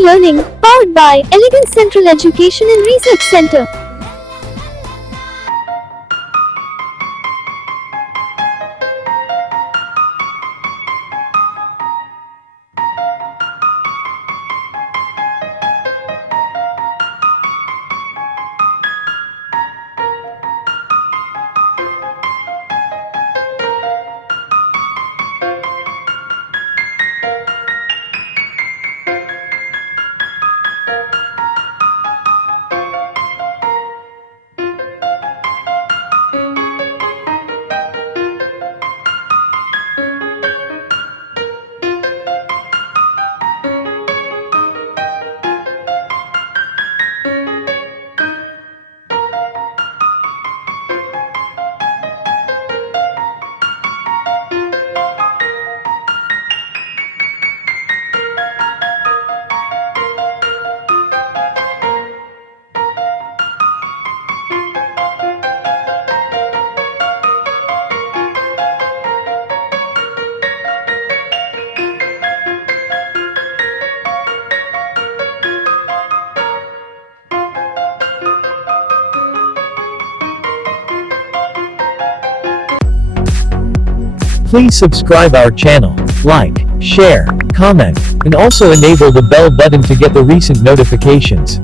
Learning, powered by Elegant Central Education and Research Center. Please subscribe our channel, like, share, comment, and also enable the bell button to get the recent notifications.